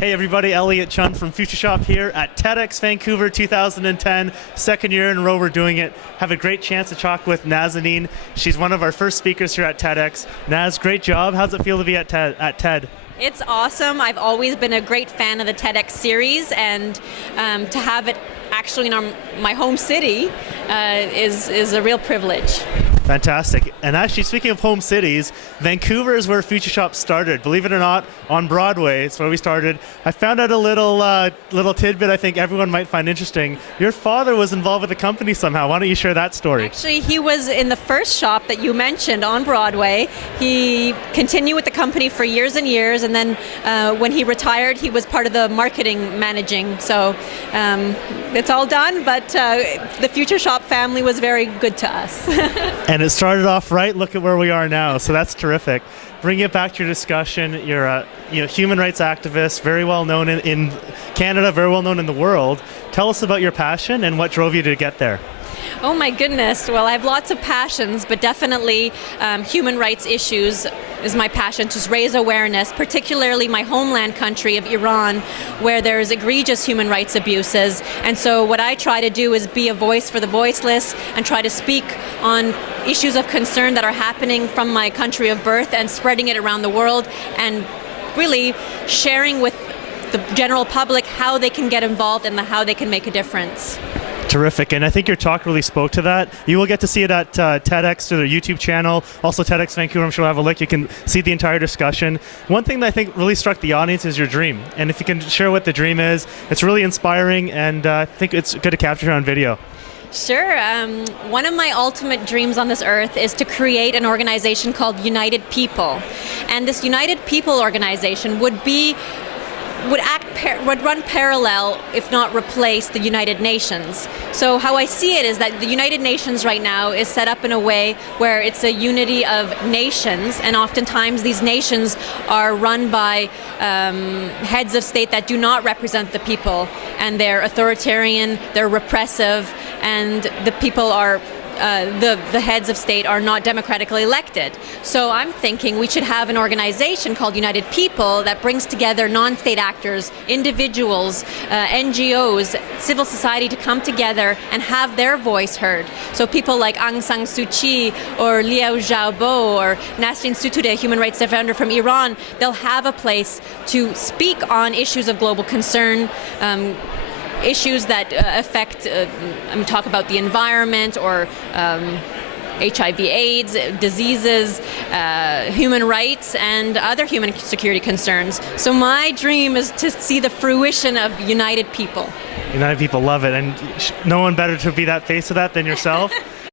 Hey everybody, Elliot Chun from Future Shop here at TEDx Vancouver 2010. Second year in a row we're doing it. Have a great chance to talk with Nazanin. She's one of our first speakers here at TEDx. Naz, great job. How's it feel to be at TED? It's awesome. I've always been a great fan of the TEDx series, and to have it actually in my home city is a real privilege. Fantastic. And actually, speaking of home cities, Vancouver is where Future Shop started. Believe it or not, on Broadway, it's where we started. I found out a little tidbit I think everyone might find interesting. Your father was involved with the company somehow. Why don't you share that story? Actually, he was in the first shop that you mentioned on Broadway. He continued with the company for years and years, and then when he retired, he was part of the marketing managing. So it's all done, but the Future Shop family was very good to us. And it started off right. Look at where we are now. So that's terrific. Bring it back to your discussion. You're a human rights activist, very well known in Canada, very well known in the world. Tell us about your passion and what drove you to get there. Oh my goodness. Well, I have lots of passions, but definitely human rights issues is my passion, to raise awareness, particularly my homeland country of Iran, where there's egregious human rights abuses. And so what I try to do is be a voice for the voiceless and try to speak on issues of concern that are happening from my country of birth and spreading it around the world, and really sharing with the general public how they can get involved and how they can make a difference. Terrific, and I think your talk really spoke to that. You will get to see it at TEDx through their YouTube channel, also TEDx Vancouver. I'm sure we'll have a link. You can see the entire discussion. One thing that I think really struck the audience is your dream, and if you can share what the dream is, it's really inspiring, and I think it's good to capture it on video. Sure. One of my ultimate dreams on this earth is to create an organization called United People, and this United People organization would run parallel, if not replace, the United Nations. So how I see it is that the United Nations right now is set up in a way where it's a unity of nations, and oftentimes these nations are run by heads of state that do not represent the people, and they're authoritarian, they're repressive, and the people are the heads of state are not democratically elected. So I'm thinking we should have an organization called United People that brings together non-state actors, individuals, NGOs, civil society to come together and have their voice heard. So people like Aung San Suu Kyi or Liu Xiaobo or Nazanin Afshin-Jam, human rights defender from Iran, they'll have a place to speak on issues of global concern, issues that affect, talk about the environment or HIV/AIDS, diseases, human rights, and other human security concerns. So my dream is to see the fruition of United People. United People, love it, and no one better to be that face of that than yourself.